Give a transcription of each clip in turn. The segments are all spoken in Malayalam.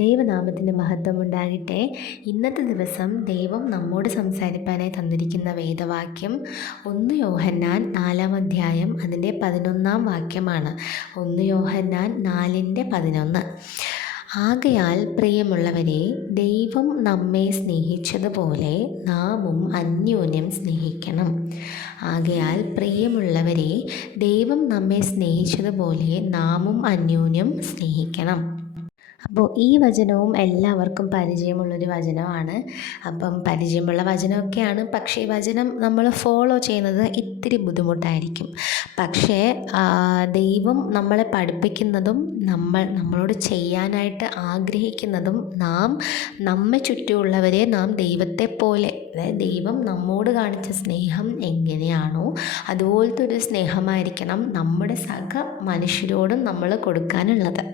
ദൈവനാമത്തിന് മഹത്വമുണ്ടാകട്ടെ. ഇന്നത്തെ ദിവസം ദൈവം നമ്മോട് സംസാരിപ്പാനായി തന്നിരിക്കുന്ന വേദവാക്യം 1 യോഹന്നാൻ 4 അധ്യായം അതിൻ്റെ 11 വാക്യമാണ്. 1 യോഹന്നാൻ 4:11. ആകയാൽ പ്രിയമുള്ളവരെ, ദൈവം നമ്മെ സ്നേഹിച്ചതുപോലെ നാമും അന്യോന്യം സ്നേഹിക്കണം. ആകയാൽ പ്രിയമുള്ളവരെ, ദൈവം നമ്മെ സ്നേഹിച്ചതുപോലെ നാമും അന്യോന്യം സ്നേഹിക്കണം. അപ്പോൾ ഈ വചനവും എല്ലാവർക്കും പരിചയമുള്ളൊരു വചനമാണ്. അപ്പം പരിചയമുള്ള വചനമൊക്കെയാണ്. പക്ഷേ ഈ വചനം നമ്മൾ ഫോളോ ചെയ്യുന്നത് ഇത്തിരി ബുദ്ധിമുട്ടായിരിക്കും. പക്ഷേ ദൈവം നമ്മളെ പഠിപ്പിക്കുന്നതും നമ്മളോട് ചെയ്യാനായിട്ട് ആഗ്രഹിക്കുന്നതും നമ്മെ ചുറ്റുമുള്ളവരെ നാം ദൈവത്തെ പോലെ, അതായത് ദൈവം നമ്മോട് കാണിച്ച സ്നേഹം എങ്ങനെയാണോ അതുപോലത്തെ ഒരു സ്നേഹമായിരിക്കണം നമ്മുടെ സക മനുഷ്യരോടും നമ്മൾ കൊടുക്കാനുള്ളത്.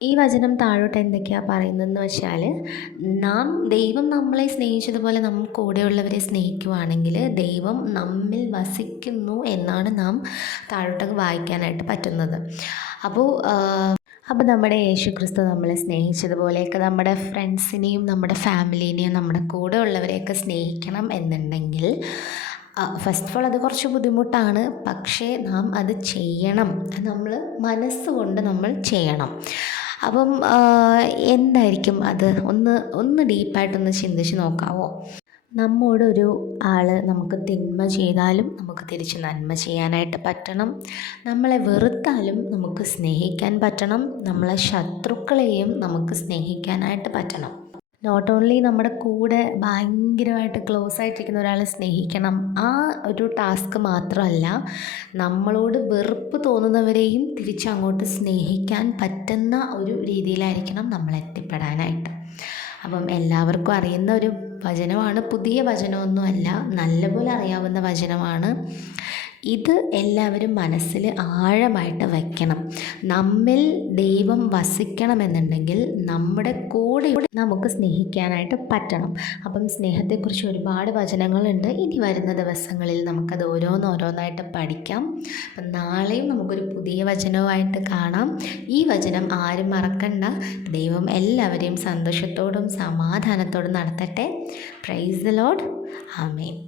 ഈ വചനം താഴോട്ട് എന്തൊക്കെയാണ് പറയുന്നതെന്ന് വെച്ചാൽ, ദൈവം നമ്മളെ സ്നേഹിച്ചതുപോലെ നമ്മൾ കൂടെയുള്ളവരെ സ്നേഹിക്കുവാണെങ്കിൽ ദൈവം നമ്മിൽ വസിക്കുന്നു എന്നാണ് നാം താഴോട്ട് വായിക്കാനായിട്ട് പറ്റുന്നത്. അപ്പോൾ നമ്മുടെ യേശുക്രിസ്തു നമ്മളെ സ്നേഹിച്ചതുപോലെയൊക്കെ നമ്മുടെ ഫ്രണ്ട്സിനെയും നമ്മുടെ ഫാമിലീനെയും നമ്മുടെ കൂടെ ഉള്ളവരെയൊക്കെ സ്നേഹിക്കണം എന്നുണ്ടെങ്കിൽ ഫസ്റ്റ് ഓഫ് ഓൾ അത് കുറച്ച് ബുദ്ധിമുട്ടാണ്. പക്ഷേ നാം അത് ചെയ്യണം. നമ്മൾ മനസ്സുകൊണ്ട് നമ്മൾ ചെയ്യണം. അപ്പം എന്തായിരിക്കും അത്? ഒന്ന് ഡീപ്പായിട്ടൊന്ന് ചിന്തിച്ച് നോക്കാമോ? നമ്മോടൊരു ആൾ നമുക്ക് തിന്മ ചെയ്താലും നമുക്ക് തിരിച്ച് നന്മ ചെയ്യാനായിട്ട് പറ്റണം. നമ്മളെ വെറുത്താലും നമുക്ക് സ്നേഹിക്കാൻ പറ്റണം. നമ്മളെ ശത്രുക്കളെയും നമുക്ക് സ്നേഹിക്കാനായിട്ട് പറ്റണം. നോട്ട് ഓൺലി നമ്മുടെ കൂടെ ഭയങ്കരമായിട്ട് ക്ലോസ് ആയിട്ടിരിക്കുന്ന ഒരാളെ സ്നേഹിക്കണം, ആ ഒരു ടാസ്ക് മാത്രമല്ല, നമ്മളോട് വെറുപ്പ് തോന്നുന്നവരെയും തിരിച്ചങ്ങോട്ട് സ്നേഹിക്കാൻ പറ്റുന്ന ഒരു രീതിയിലായിരിക്കണം നമ്മൾ എത്തിപ്പെടാനായിട്ട്. അപ്പം എല്ലാവർക്കും അറിയുന്ന ഒരു വചനമാണ്, പുതിയ വചനമൊന്നുമല്ല, നല്ലപോലെ അറിയാവുന്ന വചനമാണ്. ഇത് എല്ലാവരും മനസ്സിൽ ആഴമായിട്ട് വയ്ക്കണം. നമ്മിൽ ദൈവം വസിക്കണമെന്നുണ്ടെങ്കിൽ നമ്മുടെ കൂടെ നമുക്ക് സ്നേഹിക്കാനായിട്ട് പറ്റണം. അപ്പം സ്നേഹത്തെക്കുറിച്ച് ഒരുപാട് വചനങ്ങളുണ്ട്. ഇനി വരുന്ന ദിവസങ്ങളിൽ നമുക്കത് ഓരോന്നോരോന്നായിട്ട് പഠിക്കാം. അപ്പം നാളെയും നമുക്കൊരു പുതിയ വചനവുമായിട്ട് കാണാം. ഈ വചനം ആരും മറക്കണ്ട. ദൈവം എല്ലാവരെയും സന്തോഷത്തോടും സമാധാനത്തോടും നടത്തട്ടെ. Praise the lord. ആമേൻ.